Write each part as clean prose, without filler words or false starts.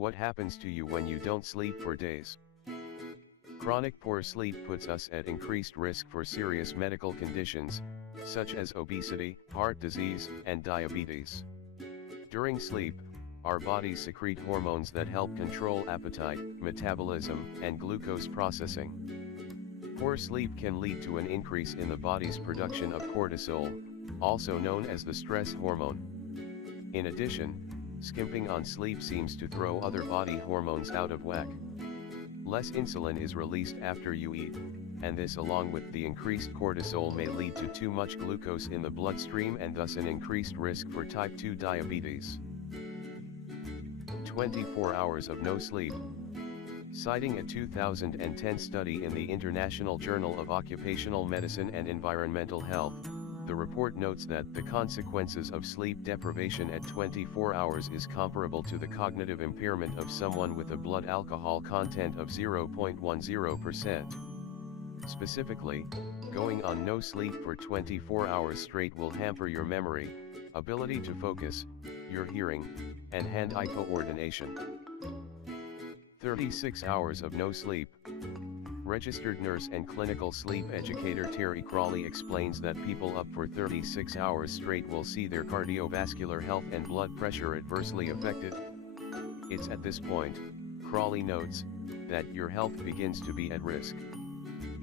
What happens to you when you don't sleep for days? Chronic poor sleep puts us at increased risk for serious medical conditions, such as obesity, heart disease, and diabetes. During sleep, our bodies secrete hormones that help control appetite, metabolism, and glucose processing. Poor sleep can lead to an increase in the body's production of cortisol, also known as the stress hormone. In addition, skimping on sleep seems to throw other body hormones out of whack. Less insulin is released after you eat, and this along with the increased cortisol may lead to too much glucose in the bloodstream and thus an increased risk for type 2 diabetes. 24 hours of no sleep. Citing a 2010 study in the International Journal of Occupational Medicine and Environmental Health, the report notes that the consequences of sleep deprivation at 24 hours is comparable to the cognitive impairment of someone with a blood alcohol content of 0.10%. Specifically, going on no sleep for 24 hours straight will hamper your memory, ability to focus, your hearing, and hand-eye coordination. 36 hours of no sleep. Registered nurse and clinical sleep educator Terry Crawley explains that people up for 36 hours straight will see their cardiovascular health and blood pressure adversely affected. It's at this point, Crawley notes, that your health begins to be at risk.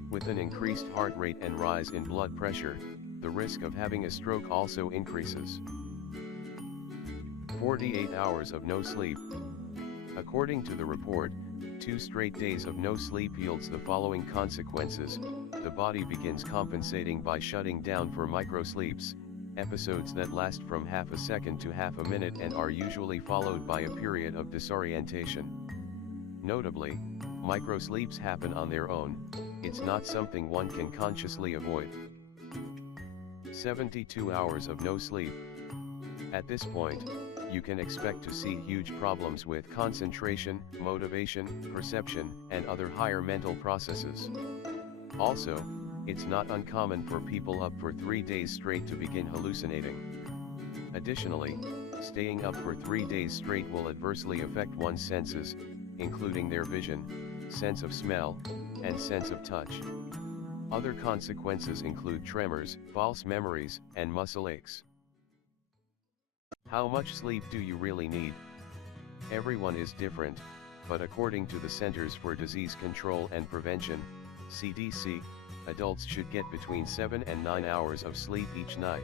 With an increased heart rate and rise in blood pressure, the risk of having a stroke also increases. 48 hours of no sleep. According to the report, 2 straight days of no sleep yields the following consequences. The body begins compensating by shutting down for microsleeps, episodes that last from half a second to half a minute and are usually followed by a period of disorientation. Notably, microsleeps happen on their own, it's not something one can consciously avoid. 72 hours of no sleep. At this point, you can expect to see huge problems with concentration, motivation, perception, and other higher mental processes. Also, it's not uncommon for people up for 3 days straight to begin hallucinating. Additionally, staying up for 3 days straight will adversely affect one's senses, including their vision, sense of smell, and sense of touch. Other consequences include tremors, false memories, and muscle aches. How much sleep do you really need? Everyone is different, but according to the Centers for Disease Control and Prevention, CDC, adults should get between 7 and 9 hours of sleep each night.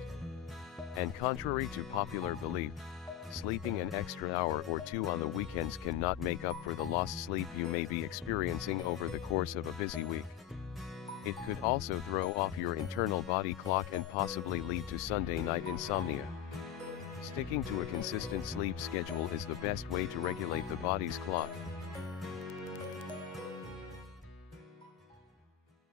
And contrary to popular belief, sleeping an extra hour or 2 on the weekends cannot make up for the lost sleep you may be experiencing over the course of a busy week. It could also throw off your internal body clock and possibly lead to Sunday night insomnia. Sticking to a consistent sleep schedule is the best way to regulate the body's clock.